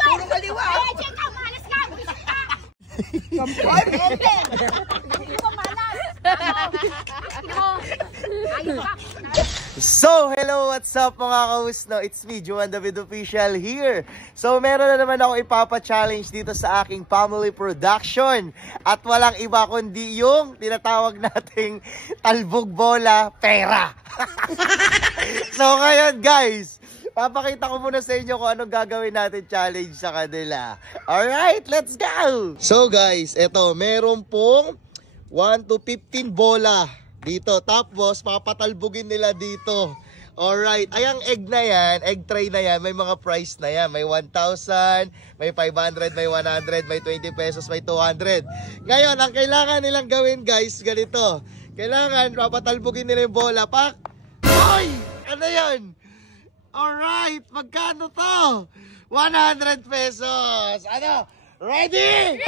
Puro kaliwa. Ay, check ka, malas ka. Kampay. Hindi ko malas. Ayos ka. So, hello, what's up mga kausno? It's me, Juan David Official here. So, meron na naman ako ipapa-challenge dito sa aking family production. At walang iba kundi yung tinatawag nating talbog bola pera. So, ngayon guys, papakita ko muna sa inyo kung anong gagawin natin challenge sa kanila. Alright, let's go! So guys, eto, meron pong 1 to 15 bola dito. Tapos, papatalbugin nila dito. Alright. Ayang egg na yan, egg tray na yan, may mga price na yan. May 1,000, may 500, may 100, may 20 pesos, may 200. Ngayon, ang kailangan nilang gawin guys, ganito. Kailangan, papatalbugin nila yung bola. Pak! Ay! Ano yan? Alright. Magkano to? 100 pesos. Ano? Ready?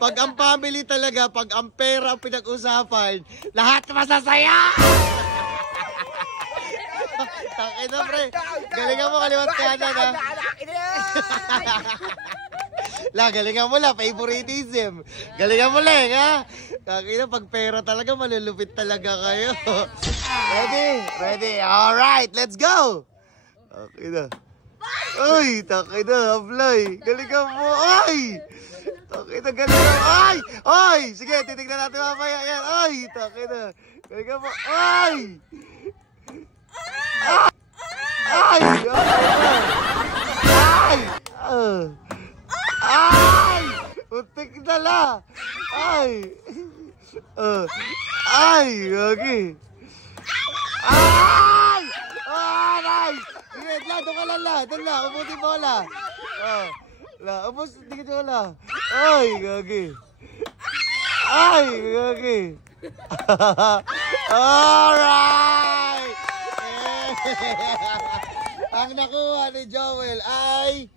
Pag ang family talaga, pag ang pera ang pinag-usapan, lahat masasaya! Takina pre, galingan mo kaliwat kanan ha. Galingan mo lang, favoritism. Galingan mo lang ha. Takina, pag pera talaga, malulupit talaga kayo. Ready? Alright, let's go! Takina. Ay, takina, hablay. Galingan mo, ay! Takina, galingan mo, ay! Ay! Sige, titignan natin mamaya yan. Ay, takina. Galingan mo, ay! Ay! Ay! Ay! Utik na la! Ay! Ay! Okay! Ay! Ay! Sige, doon ka lang la! Doon la! Umuti mo la! Ubus, tingin mo la! Ay! Okay! Ay! Okay! Alright! Ang nakuha ni Joel ay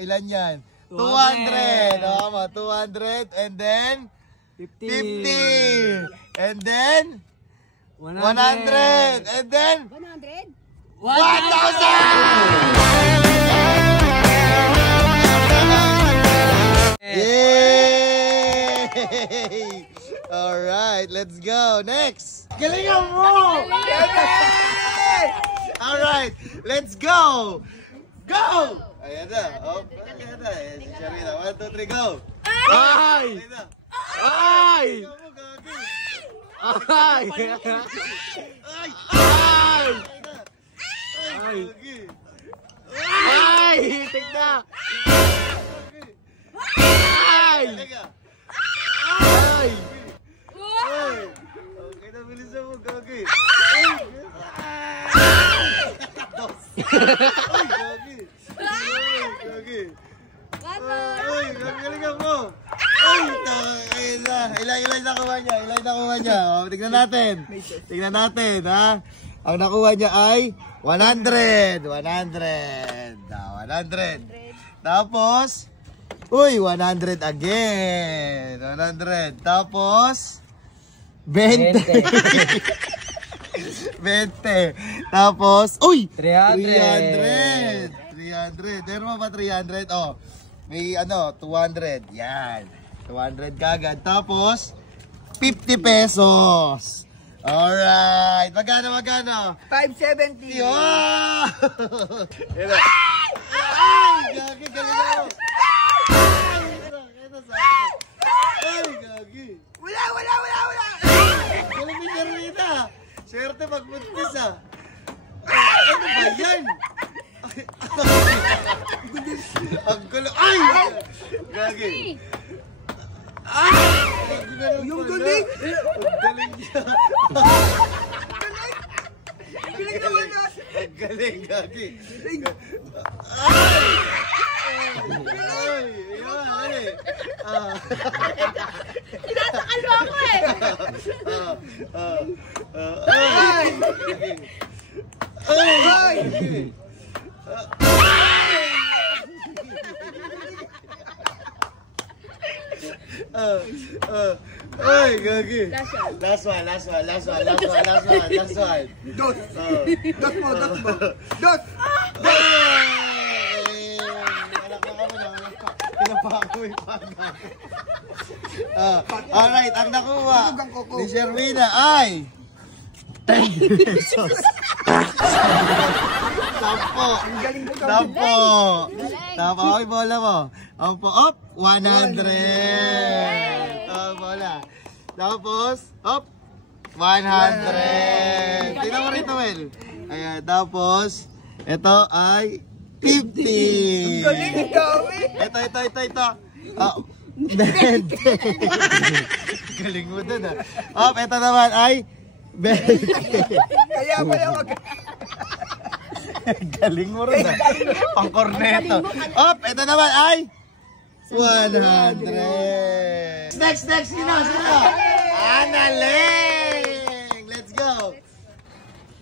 ilan yan? 200. Tama, 200 and then 50. And then 100. And then 100? 1,000! Yay! Alright, let's go. Next! Galingan mo! Alright, let's go! Go! Ayan na. Ayan na. Si Charina. 1, 2, 3, go! Ay! Ay! Ay! Ay! Ay! Hitik na! Ay! Ay! Ay! Okay na, bilisan mo, Gagi. Ay! Ay, Gagi! Gagi! Ay, galingan mo! Ay, takina! Ilan nakuha niya? Tignan natin, ha? Ang nakuha niya ay 100! 100! 100! Tapos, uy, 100 again! 100! Tapos, 20! 20! Tapos, uy! 300! 300! Meron mo ba 300? Oh, may 200. Yan. 200 kagad. Tapos, 50 pesos. Alright. Magkano? 570. Wow! Ay! Gagi, galing ako. Ay, Gagi. Wala. Galing ni Charita. Swerte magbuntis ah. Ano ba yan? Ang gulo. Ay! Gagi. Ay! Yung galing. Ang galing niya. Galing naman na. Ang galing, Gagi. Ay! Sinasakal mo ako eh. Ay! Ay! Ay, gagi. Last one. Dos mo. Dos. Alright, ang nakuha ni Sherwina ay 10 pesos. Sampo. Sampo. Okay, bola mo. Sampo, up, 100. Bola. Tapos, up, 100. Tingnan mo rito, Wel. Ayan, tapos, ito ay 50. Galing ni Gawi. Ito. 20. Galing mo dun, ah. Up, ito naman ay 20. Kaya pala wag. Galing mo rin, ah. Pang-corneto. Up, ito naman ay 100. Next. Sino? Analeng! Let's go.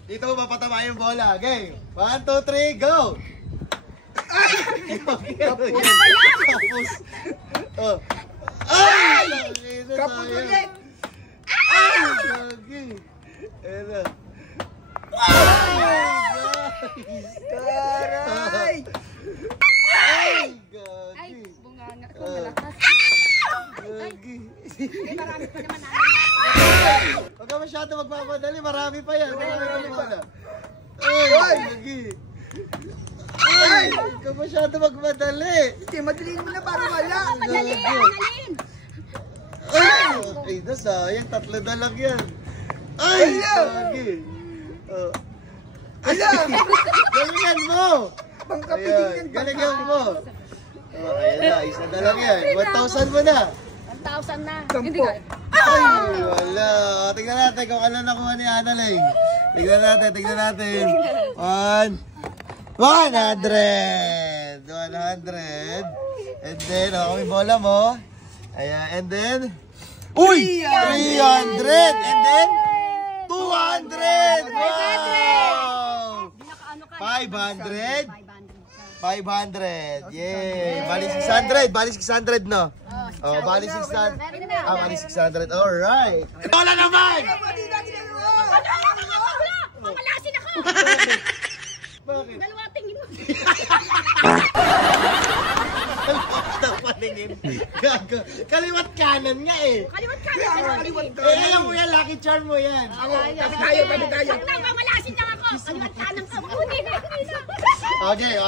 Dito mo papatama yung bola. Okay. 1, 2, 3, go! Tapos. Oh. Ay! Kapos ulit. Ay! Gagi. Eto. Taray. Ay! Ay, Gagi. bunganga ko malakas. Gagi. Ay, marami pa naman Huwag ka masyado magpapadali. Marami pa yan. Marami pa na. Ay! Gagi. Ay! Huwag ka masyado magpadali. Hindi, madaliin mo na para wala. Madali. Ay, sayang. 3 na lang yan. Ay! Gagi. Alam. Galingan mo! Pangkapiling yan. Galingan mo! Ayan na, isa na lang yan. 1,000 mo na. 1,000 na. Sampo. Hindi ka. Ay, wala. Tingnan natin kung ano nakuha ni Analeng. Tingnan natin. 100! 100! And then, may bola mo. Ayan, and then... Uy! 300! And then... 200! Wow! Nakaano ka? 500! 500 ka. 500! Yay! Bali 600, no? Oh, bali 600. Bali 600. Alright! Bola naman! Mali natin ang Mamalasin ako! Bakit? Dalawa tingin mo. Paningin. Gago. Kaliwat kanan nga eh. Kaliwat ka na. kaliwat ka. Alam mo yan, lucky charm mo yan. Tabi tayo. Mamalasin lang ako. Kaliwat kanan ka. Hindi na.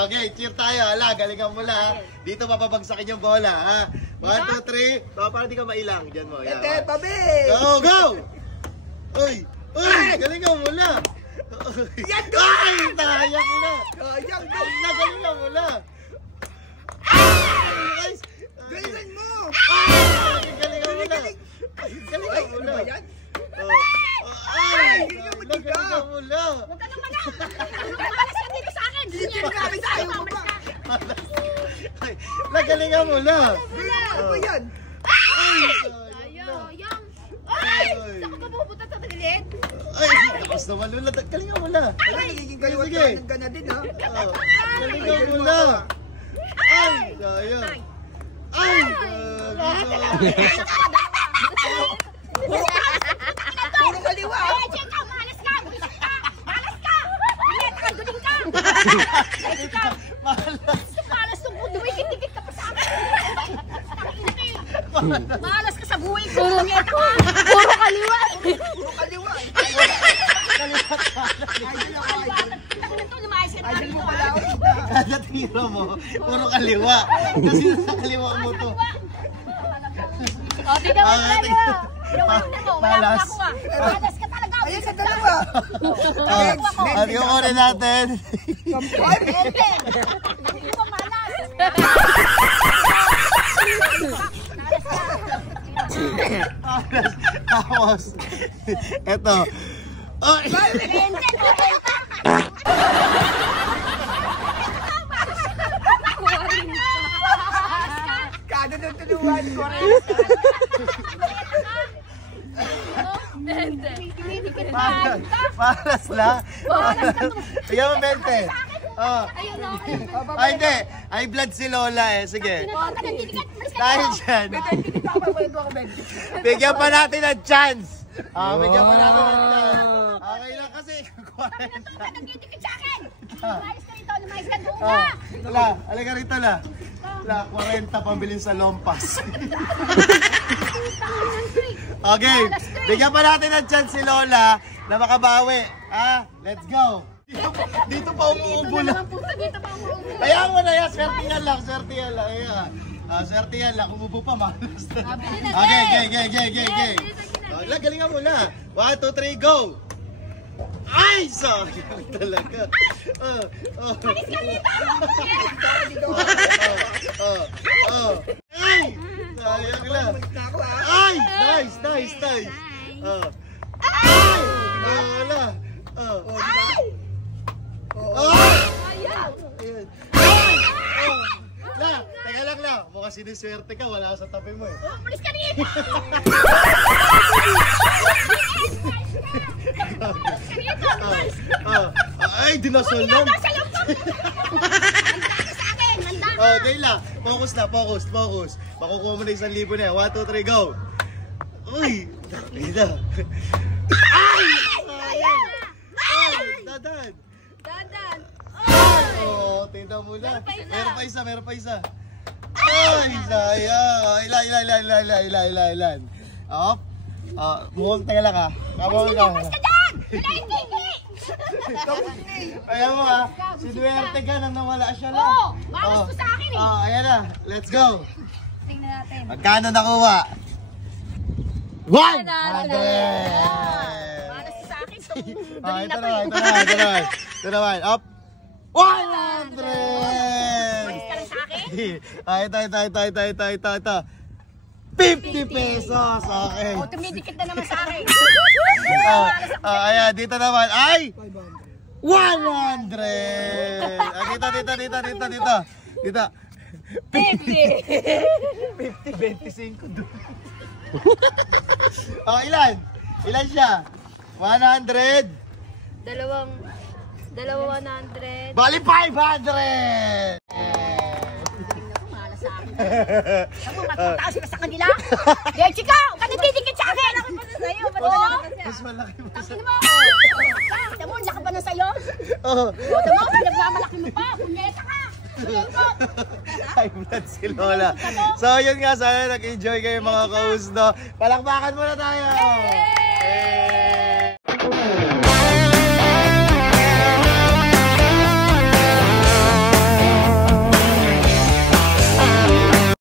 Okay. Cheer tayo. Hala, galingan mo lang. Dito papabagsakin yung bola, ha? 1, 2, 3. Para di ka mailang. Diyan mo. Yan. Ete, pabi. Go! Uy! Galingan mo lang. Yan, go! Ay! Tayak na. Sayang. Galingan mo lang. Guys! Galingan mo. Galingan mo lang. Galingan mo Ano ba lang. yan? Galingan mo lang. Huwag ka naman na. Mamalas ka dito sa akin. Hindi Sige, grabe tayo. Nagalingan mo lang. Ano ba yan? Ayang. Ay! Saan ka ba pupunta sa tagilid? Ay, tapos naman Lula. Galingan mo lang. Ay, nagiging kaliwat Sige. kanan ka na din, ha? Galingan mo lang. Ay, sayang. Ay, Puro kaliwa. Ay, check out! Malas ka! Buisit ka! Malas ka! Ulit ka! Duling ka! Malas tong puto. Dikit ka pa sa akin. Malas ka sa buhay ko. Ulit ka! Puro kaliwa! Puro kaliwa. Idol mo pala ako. kada tiro mo, puro kaliwa. Kasi sa kaliwa mo to. O, tignan mo Ah, tayo. Yung una mo, wala Malas. ka ako. Malas ka talaga. Ayan sa dalawa. At yung kunin natin. Ente. Hindi mo malas. Tapos, eto. Oh, Ente. Kada doon tuluan ko rin. Malas na. Tingnan mo, Bente. Oh. Ayun na. Ay, hindi. Ay, blood si Lola eh. Sige. Huwag ka nandidikat. Malis ka Dahil dito. dyan, Papabayad ako, Ben. bigyan pa natin ng chance. Bigyan pa natin ng chance. Okay lang kasi. Huwag ka nandidikat sa akin. Lumayas ka rito. Lumayas ka doon na. La, alika rito la. La, 40 pambilin sa Lompas. Okay, bigyan pa natin ng chance si Lola na makabawi. Let's go. Dito pa umuubo lang. Dito pa mo. Kaya mo na yan, swertihan lang, swertihan lang. Ayan. Swertihan lang, umubo pa, malas. Okay. Galingan mo na. 1, 2, 3, go! Ay! Sayang talaga. Malis ka dito. Ay! Sayang lang. Ay! Nice! Wala. Ayaw. Ayun. La, teka lang la. Mukhang siniswerte ka, wala sa tabi mo eh. Malis ka dito. Ay, dinasol lang. Sa loob. Manda sa akin. Manda ka. Dayla, focus na, focus. Makukuha mo na 1,000 na yan. 1, 2, 3, go! Uy! Dayla. Ay! Sayang! Ay! Dadan! Dadan. Oo, tingnan mo na. Meron pa isa. Ay, sayang. Ilan. Up. Mukhang tayo lang ha. Kamawal ka. Malis ka dyan. Wala yung tiki. Ayan mo ha. Sinuwerte ka nang nawala siya lang. Oo. Malas ko sa akin eh. Ayan na. Let's go. Tingnan natin. Magkano nakuha? 100! Malas ko sa akin. Ito naman. Up. 100! Malis ka lang sa akin. Ito. 50 pesos. Okay. O, tumidikit na naman sa akin. Ayan, dito naman. Ay! 100! Dito. 50, 25 doon. Ilan? Ilan siya? 100? Dalawa 100. Bali 500! Malas sa akin. Saan mo matataas ka sa kanila? Del, chika! Huwag ka nagdidikit sa akin! Ako pa sa'yo. Mas malaki mo sa... Tingnan mo! Tingnan mo, laki pa na sa'yo. Oh. Tingnan mo, pinagmamalaki mo pa. Punyeta ka! High blood si Lola. So yun nga, sana nag-enjoy kayo mga kausno. Palakpakan muna tayo! Yay!